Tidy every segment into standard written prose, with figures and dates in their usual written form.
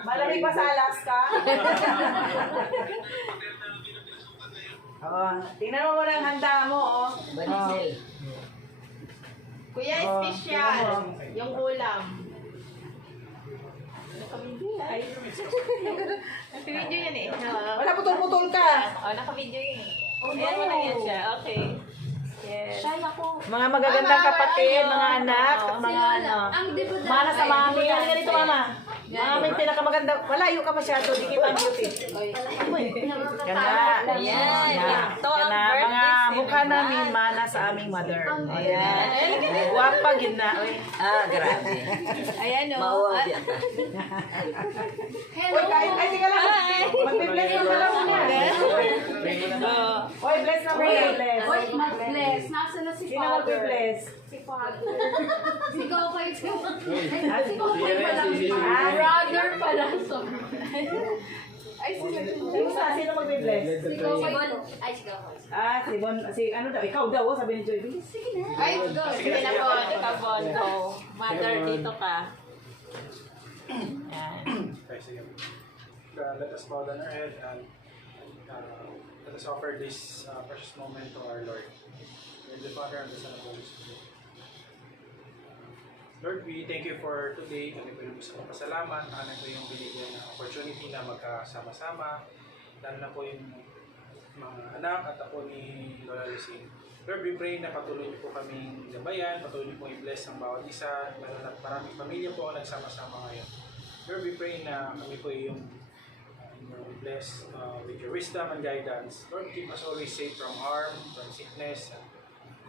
Malamig pa sa Alaska. Tingnan mo muna ang handa mo, oh. Kuya, special. Yung ulam. Naka-video yan eh. Wala, putol-putol ka. Naka-video yun eh. Ayan mo na yan siya. Okay. Yes. Mga magagandang kapatid, mga anak, mga ano. Mana sa mami. Ano ganito, mama? Mami, pinakamaganda. Malayo ka masyado, di kita beauty. Kana. Ayan. Kana. Mga mukha namin, mana sa aming mother. Ayan. Guwapa, yun na. Grabe. Ayan o. Mauwag yan. Uy, kahit, ay, tika lang. Magbe-bless mo pala muna. Uy, bless na mo. Bless. Bless. Nasa na si Sino Father? magbe-bless? Si Father. Si Kokay. Si Ah, si Kokay pala. Brother pala. Ay, Sino magbe-bless? si Kokay. Ay, si Kokay. Ah, si Bon, ano daw, ikaw daw, sabi ni Joy. Sige na. Ay, go. Sige na po. Ikaw po. Go. Mother, dito ka. Yan. Okay, sige. Let us bow down our head and let us offer this precious moment to our Lord. In the Father and the Son and the Holy Spirit. Lord, we thank you for today. Kami po yung gusto kong pasalamat. Ano po yung binigyan na opportunity na magkasama-sama. Lalo na po yung mga anak at ako ni Lola Lucine. Lord, we pray na patuloy niyo po kaming gabayan, patuloy niyo po i-bless ang bawat isa, lalo na maraming pamilya po ang nagsama-sama ngayon. Lord, we pray na kami po yung bless with your wisdom and guidance. Lord, keep us always safe from harm, from sickness, and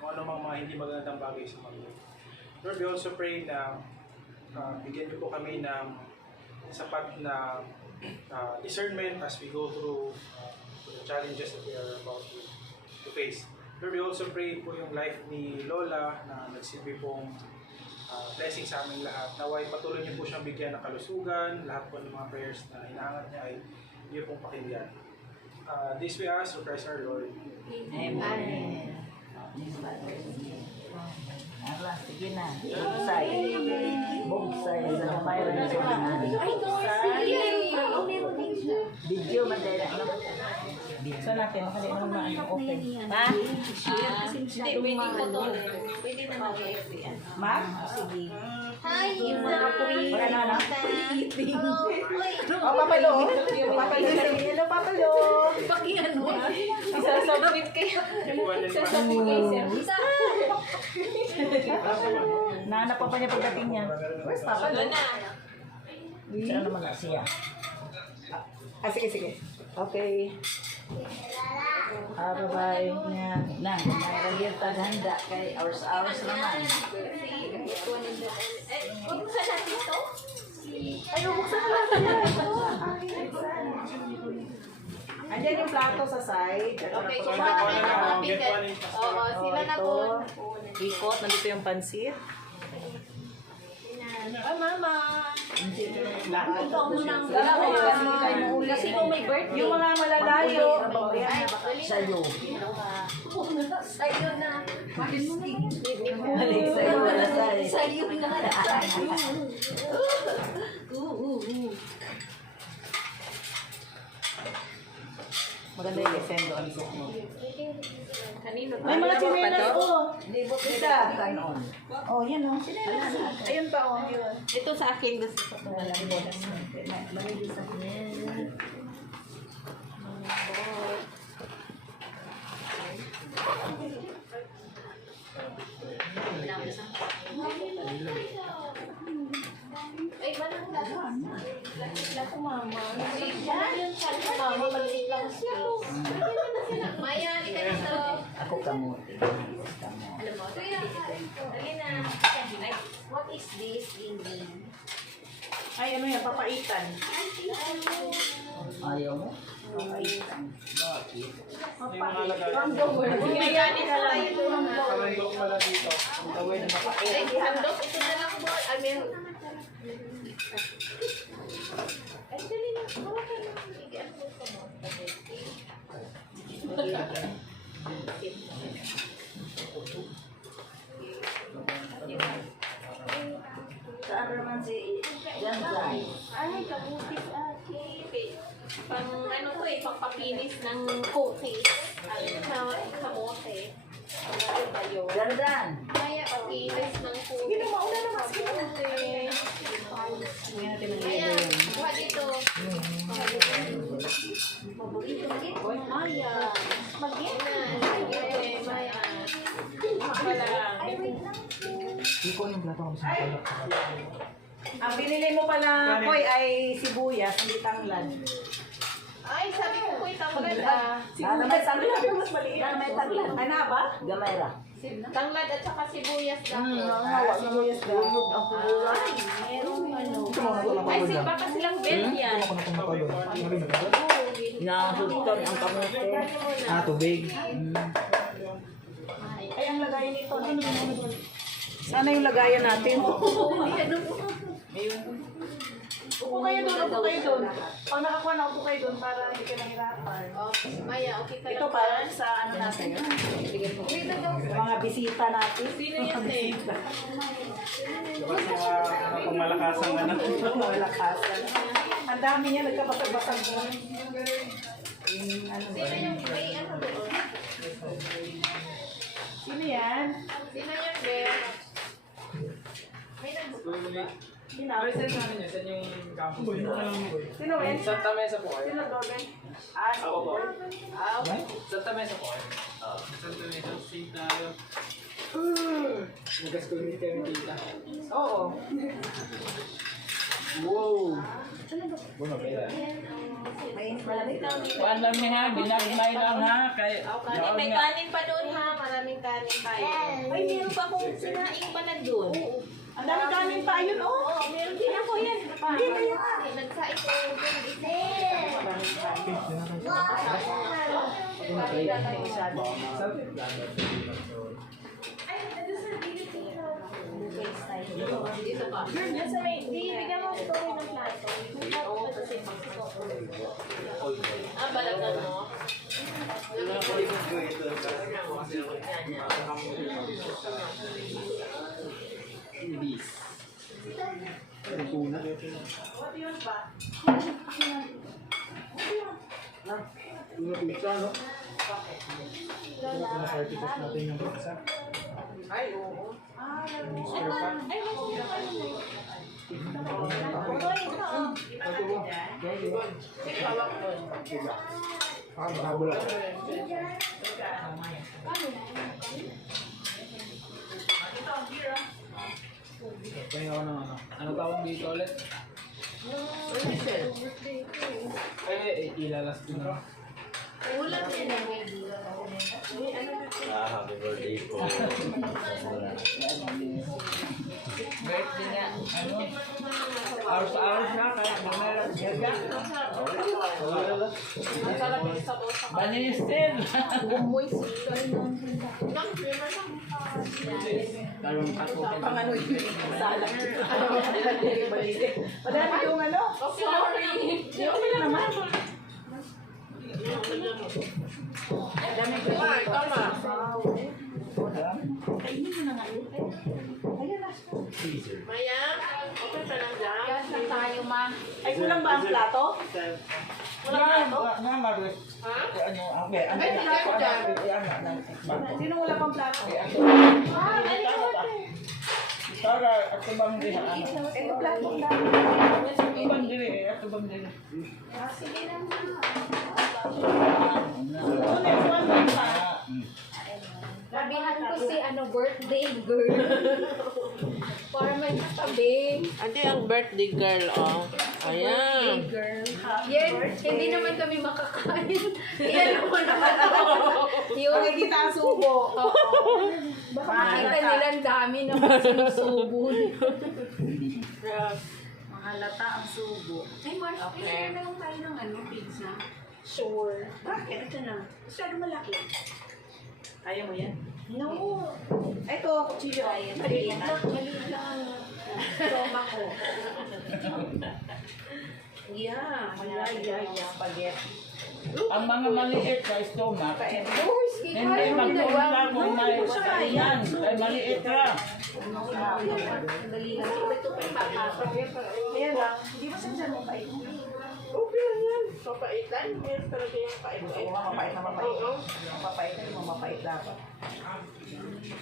kung ano mga hindi magandang bagay sa mundo. Lord, we also pray na bigyan niyo po kami ng sapat na discernment as we go through the challenges that we are about to face. Lord, we also pray po yung life ni Lola na nagsilbi pong blessing sa aming lahat. Naway patuloy niyo po siyang bigyan ng kalusugan, lahat po ng mga prayers na hinahangat niya ay iyo pong pakinggan. This we ask through Christ our Lord. Amen. Allah, sige na. Bugsay. Bugsay. Sa mayroon na sa video madala. Sa natin, makali naman maano open. Ha? Hindi, pwede ko to. Pwede na mag-i-yan. Ma'am? Sige. Hi, Wala na, no? Hello. Oh, papalo. Papalo. Hello, papalo. Pakihan mo. Isasabit kayo. Isasabit kayo, sir. Nahanap pa niya pagdating niya. Where's papalo? Wala na. Saan naman na siya? Sige, sige. Okay. Bye-bye. Na, mayroon yung paghanda kay hours naman. Buksan natin ito. Ay, buksan na natin yan. Andiyan yung plato sa side. Okay, kumuha na kayo ng mga bigat. Oo, sila na po. Ikot, nandito yung pansit. Ah, mama. Ito mo nang kasi kung may birthday. Yung mga malalayo. Sa'yo. Sa'yo na. Sa'yo wala sa'yo. Sa'yo na. Maganda yung desendo ang suot mo. Kanino? May mga chinelas ko. Libot nila. Kanon. Oh, yan o. Ayun pa o. Ito sa akin gusto ko. Ay, walang lang ko, mama. Mama, maliit lang space. Maya, di ka dito. Ako kamuti. Alam mo, dali na. Ay, what is this, Ingrid? Ay, ano yan, papaitan. Ayaw mo? Papaitan. Bakit? From the world. Ginayani ka lang. Kalundok pala dito. Ang gawin na Ay, handok. Ito na lang po. I mean, ay, dali na. Bawa ka lang. Bigyan mo sa mo. Saan naman si Janzay? Ay, kabutis ate. Pang ano to eh, pangpapinis ng cookies. Kamote. Ano ba yun? Janzan. Kaya papinis ng cookies. Sige na, mauna naman. Sige na. Ayan, kuha dito. Maya. Mag-get na. Maya. Ang binili mo pala, Koy, ay sibuyas, hindi tanglad. Ay, sabi ko po tanglad ah. Sibuyas, tanglad, mas maliit. May taglan. Ano ba? Gamay ra. Tanglad at saka sibuyas lang. Sibuyas ka. Ay, merong ano. Ay, baka silang bell yan. Nahulton ang kamote. Tubig. Ay, ang lagayan nito. Sana yung lagayan natin. Upo kayo doon, upo kayo doon. Pag nakakuha na, upo kayo doon para hindi ka nahirapan. Maya, okay ka Ito lang. para sa ano natin. Sa mga bisita natin. Sino yun eh? Kung malakasang ano. Malakasan. Ang dami niya, nagkabasag-basag mo. Yung ano ba? Sino yung may ano doon? Sino yan? Sino yung bear? May Sino? yung campus. Sino, Wen? Santa Mesa po kayo. Sino, Dorben? Ah, Ako po. okay. Santa Mesa po kayo. Santa Mesa Street tayo. Nag-school kayo ni Tita. Oo. Wow! Bueno, pera. Mainit malamig. Kuan lang niya ha, binagmay lang ha. Kay, kanin. May kanin pa doon ha. Maraming kanin pa yun. Ay, meron pa akong sinaing pa na doon. Ang dami kanin pa, ayun, oh. Oo, meron din ako yan. Hindi na yun. Nagsaing ko yung isa. Dito ka. Nasa may, di, bigyan mo ito rin ng plato. Balatan mo. Ay, oo. Kaya ako ng ano. Ano tawag dito ulit? Ilalas ko na. Ulam din eh. Happy birthday po. birthday nga. Ano? Aros-aros na, kaya kamera siya. Ang sarap yung sabaw sa Banistin. Umuwi sila. Nang flavor ng Karong katukan. Pang ano yun, salad. Madami yung ano. sorry. Hindi, okay na naman. Madami yung Tama. Kainin mo na nga. Ayan na. Maya, okay pa lang dyan. Gas na tayo, ma. Ay, kulang ba ang plato? Kulang plato? Nga, Marwes. Ha? Ano, okay. Ano, Ay, hindi ako dyan. Sino wala pang plato? Tara, at bang din ang ano. Ito plato lang. At bang din, at bang din. Sige lang. Next one lang pa. Sabihan ko si birthday girl. Para may katabi. Ante ang birthday girl, oh. Ayan. Girl. Yan, hindi naman kami makakain. Yan naman naman ako. Yun. Makikita ang subo. Baka makita nila ang dami naman sinusubo. Mahalata ang subo. Ay, Marsh, okay. Na lang tayo ng pizza. Sure. Bakit? Ito na. Masyado malaki. Kaya mo yan? No. Ito, kutsilyo. Maliit lang. Maliit lang ang stomach ko. Yeah, spaghetti. Ang mga maliit sa stomach, hindi magtulak kung may yan. Ay maliit ra. Ayan lang. Hindi mo siya dyan mapait. Okay lang yan. Papaitan. Meron talaga yung pait. Oo, mapait na mapait. Oo. Mapait na yung mapait dapat.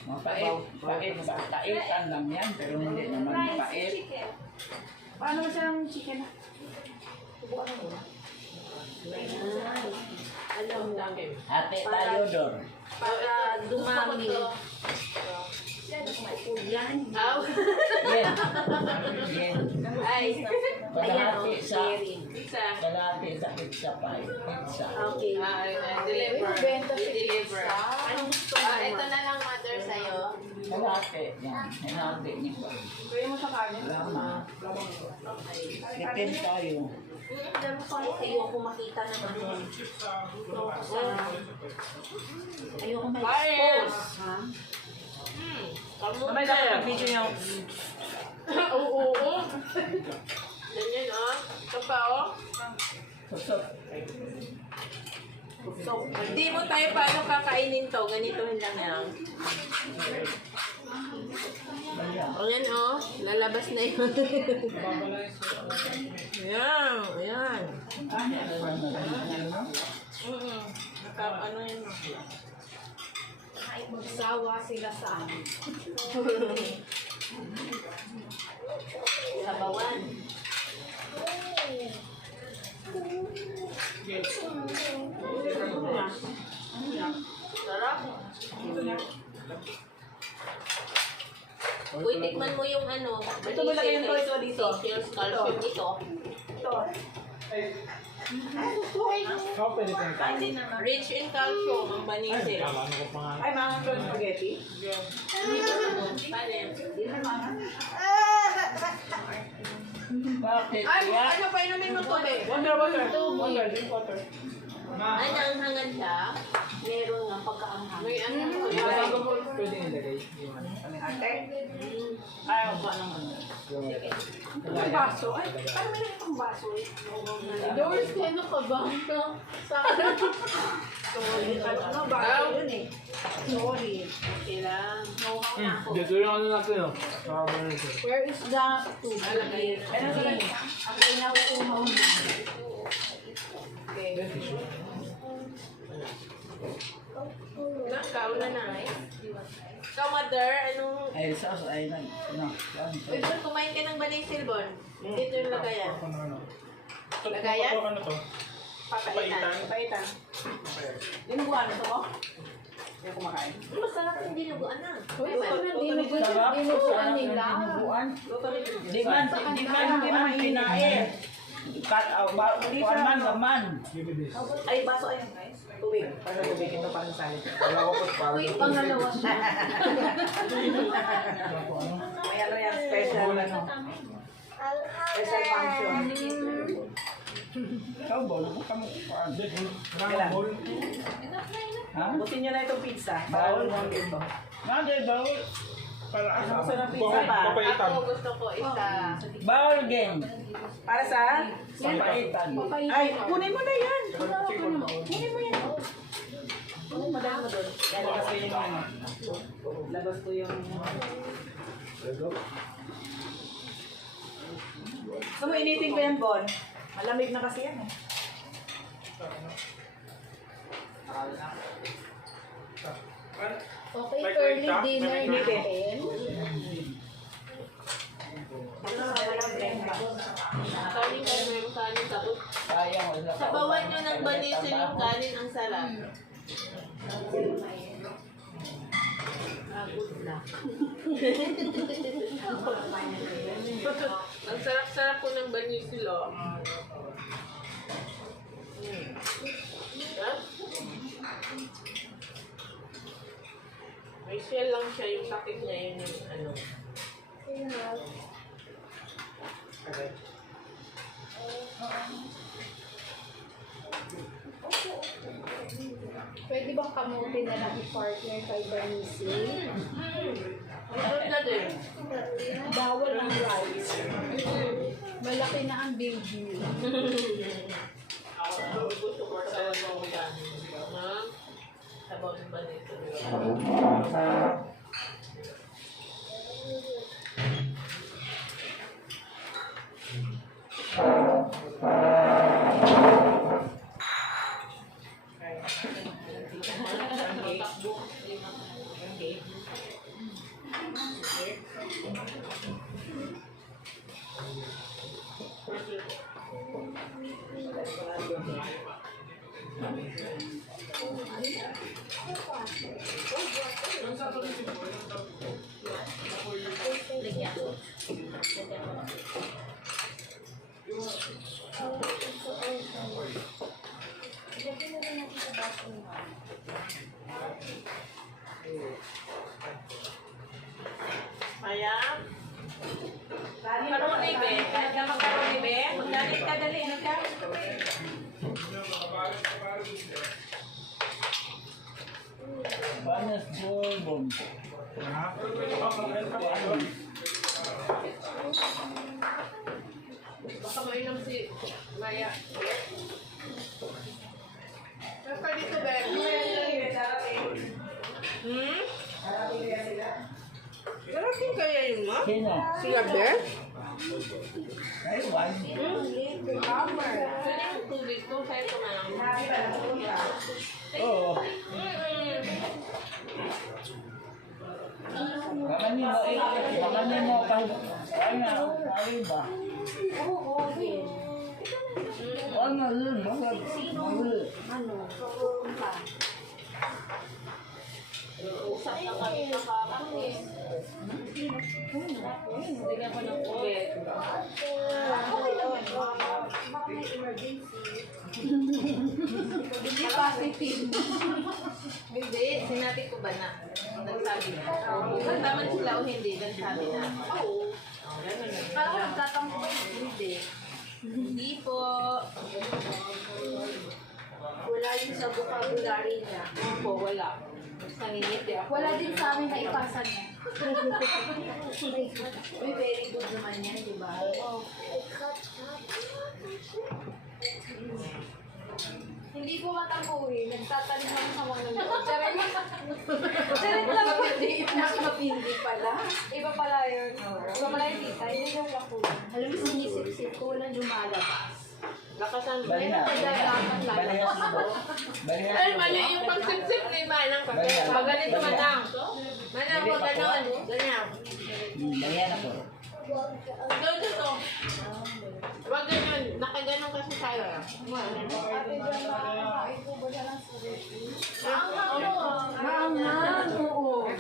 Mapait, pait, kaitan lang yan, pero hindi naman pait. Paano ba siya ng chicken? Subukan mo. Alam namin. Hati tayo doon. Para dumami. Yan. Aw. Yen. Yen. Ay. Kalahati sa Isa. kalahati sa pizza pie. Pizza. Okay. Deliver. Deliver. Anong gusto mo? Ito na lang, mother, sa'yo. Kalahati. Yan. Hinati niyo. Pwede mo sa kanin? Lama. Chicken tayo. Ayoko makita ng ano. Ayoko ma-expose. Ha? Mamay dapat mag-video niyo. Oo. Ganyan, oh. Ito pa, oh. Susok. Hindi mo tayo paano kakainin to. Ganitohin lang yan. Ayan, oh. Lalabas na yun. Ayan. Ayan. Ano yun? Magsawa sila sa amin. Sabawan. Sarap. Uy, tikman mo yung ano. Ito mo lagay yung toyo dito. Seychelles calcium ito. Ito. How pwede po yung Rich in calcium ang banisel. Ay, mga spaghetti. Bakit Ay, yan? ano pa inumin mo tubig? Water. Drink water. Ay, naanghangan siya. Meron nga pagkaanghang. May ano Pwede ilagay. Ano yung ate? Ayaw ba naman? Ang baso. Ay, paano may nakitang baso eh? Doors, ano ka ba? Sa akin. Sorry. Ano ba? Yun eh. Sorry. Okay lang. Know-how na ako. Dito yung ano natin, no? Where is the tube? Alagay. Ano sa kanya? Ako na uumaw na. Okay. Nakaw na na eh. Ikaw, mother, anong... Ay, sauce ay nag... Ano? Uy, Bon, kumain ka ng banisel, Bon. Dito yung lagayan. Lagayan? Ano to? Papaitan. Paitan. Dinuguan ito ko? Hindi kumakain. Masarap yung dinuguan na. Uy, ano dinuguan Sarap. dinuguan nila? Dinuguan. Luto nito. Di man, di man kinain. Kat, kuwan man, laman. Ay, baso ayun guys. Tubig. Para tubig ito pang salit. Wala ko po para. Uy, pangalawa siya. May ano yan, special ano. Special function. Ikaw ba? Ano ka mo kuwan? Kailan? Ha? Butin nyo na itong pizza. Bawal mo ang ito. Nade, bawal. Para Ano gusto ng pizza pa? Papaitan. Ako gusto ko isa. Bawal game. Para sa? Papaitan. Ay, kunin mo na yan. Kunin mo yan. Oh, madami mo doon. Lalabas ko yung ano. Labas ko yung... Gusto mo initin ko yan, Bon? Malamig na kasi yan eh. Okay, early dinner natin. Kanin kayo, mayroong kanin tapos. Sayang, wala ka. Sabawan nyo ng banisel yung kanin ang sarap. Good luck. Ang sarap-sarap po ng banisel, oh. May shell lang siya, yung sakit niya yun yung ano. Pwede bang kamuti na lang i-partner kay Bernice? Meron na din. Bawal ang rice. Malaki Pati na ang baby. Gusto ko sa mga ha? Sabaw ng balito. Ayan. Karuni, be. Kahit na magkaruni, be. Magdalit ka, dali. Ano ka? Banas Bourbon. Baka mainom si Maya. Basta dito, be. Hmm? Darating kaya yun, ma? Sino? Sila, be? Ay, why? Saan yung tubig ko? Sa'yo ko na lang. Oo. Baka niyo mo ay nga, ay ba? Ano yun? Mahal. Usap na kami nakapon eh. Bigyan ko ng tubig. Hindi positive. Hindi, sinabi ko ba na? Nagsabi na. Nagtaman sila o hindi, nagsabi na. Oo. Kala ko nagtatampo ba yun? Hindi. Hindi po. Wala yun sa vocabulary niya. Po, wala. Nangingiti ako. Wala din sa amin na ipasa niya. Uy, very good naman yan, di ba? Hindi po matapuhin. Nagtatanim lang sa mga nanonood. Charit lang po. Mas mapindi pala. Iba pala yun. Iba pala yung tita. Hindi lang ako. Alam mo, sinisip-sip ko, walang lumalabas. Lakasan ba? Bali na. Bali na. Ay, mali yung pagsip-sip ni Manang kasi. Pag ganito Manang. Manang, huwag ganon. Ganyan. Bali na po. Gawin ito. Huwag ganon. Nakaganon kasi tayo. Maangan. Oo.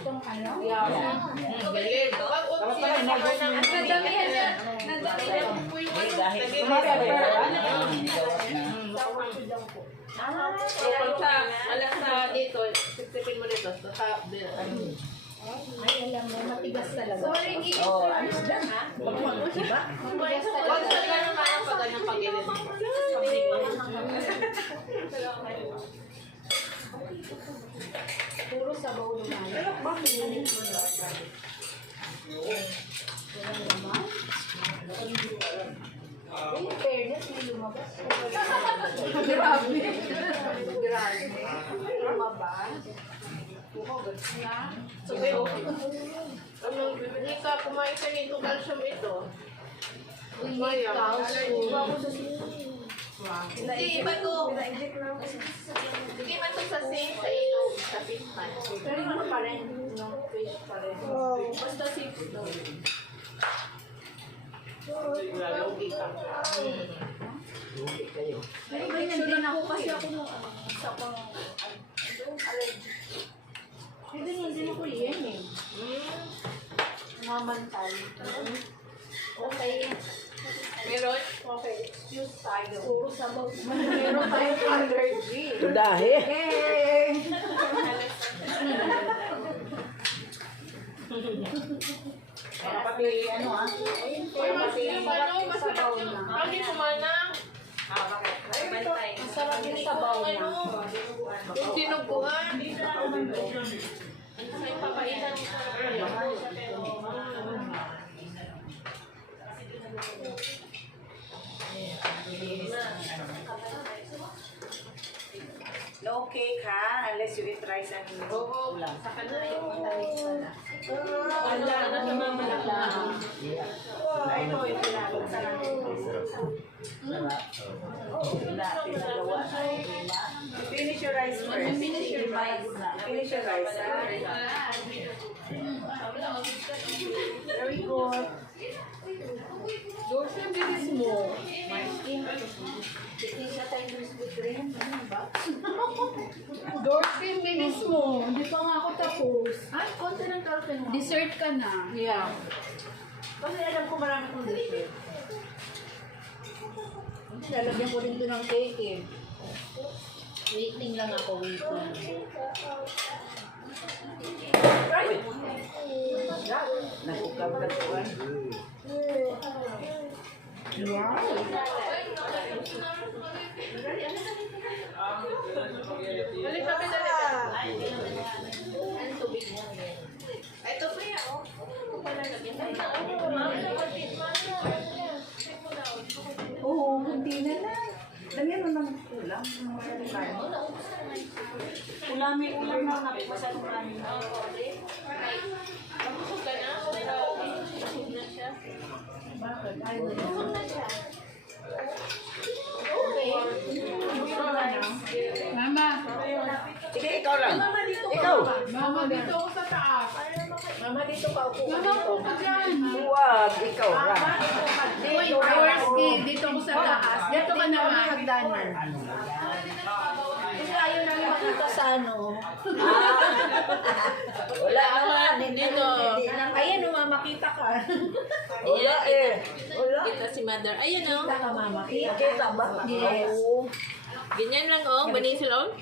Galing. Huwag sinasabi ng Nadamihan niya. Nadamihan. Dahil Pag sa, alas sa dito, sipsipin mo dito. Sa Ay, alam mo, matigas talaga. Sorry, oh, ayos lang ha. matigas Huwag talaga. sa gano'n Manang pag ganyan pag-ilit. Puro sabaw naman. Walang laman? In fairness, may lumabas. Grabe. Grabe. Lumabas. Lumabas na. Sabi, hindi ka kumain ka nito, calcium ito. Uy, calcium. Hindi, iba to. Hindi man to sa sink, sa ilog, sa fish pan. Pero ano pa rin, no? Fish pa rin. Basta six daw. Lugi ka. Pero ganyan din ako kasi ako nung sa pang allergy. Pero ganyan din ako yan eh. Mamantal. Okay. Meron? Okay. Excuse tayo. Puro sabaw. Meron tayong allergy. Dahil. Hey! Pati ano ha? Uy, mas masarap yung pagi mo Manang. Masarap yung sabaw na. Yung sinuguhan. May papaitan mo sa cake ha, unless you eat rice and ulam. Sa kanila yung tamis pala. Wala, nagmamalaga. Ay, ito yung pinabagsan natin. Pinagawa. Finish your rice first. Finish your rice. Finish your rice, ha? Very good. Doors yung bilis mo. Doors yung bilis mo. Hindi pa nga ako tapos. Ay, konti ng kalpin mo. Dessert ka na. Yeah. Kasi alam ko marami kong dessert. Lalagyan ko rin ito ng cake eh. Waiting lang ako, waiting. Nagukab na tuwan. Dali kami na ang tubig mo. Ay, ito pa yan, oh. Ito pala lagyan. Oo, hindi na lang. Lagyan mo ng ulam. Ulam na masyadong marami. Busog ka na? Busog na siya. Bakit? Ayaw na. Busog na siya. Mama. Sige, ikaw lang. Ikaw. Mama, dito ako sa taas. Mama, dito ka. Upo ka Mama, dito. upo ka dyan. Huwag, ikaw lang. Uy, Dorsky, dito ako sa taas. Dito ka naman. Hagdanan. Kasi ayaw namin makita sa ano. Wala naman. Dito. Ayan, makita ka. Wala eh. Wala. Kita si mother. Ayan, oh. Kita ka, mama. Kita ba? Yes. Oo. Ganyan lang, oh. Banisil, oh.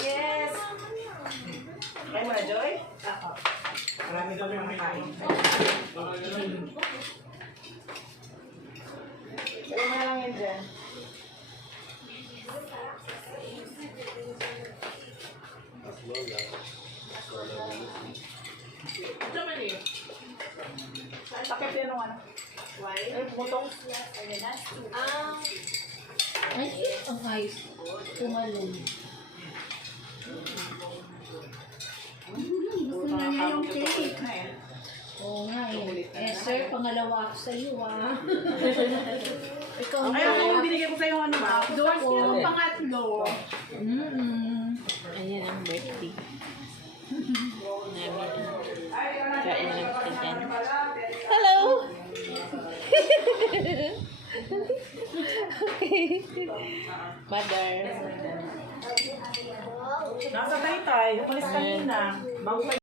Yes. Kaya mo na, Joy? Ako. Marami daw yung makain. Pero mo na lang yan dyan. Ito man eh. Takip yan ng ano. Why? Ay, pumutong. Ay, ang ayos. Tumalong. Gusto na niya yung cake. Oo nga eh. Eh, sir, pangalawa ako sa iyo, ah. Ikaw Ay, ako yung binigay ko sa'yo ano ba? Doors yung pangatlo. Ayan ang birthday. Kain lang kita dyan. Hello! Mother. Nasa taytay. Umalis kanina. Bago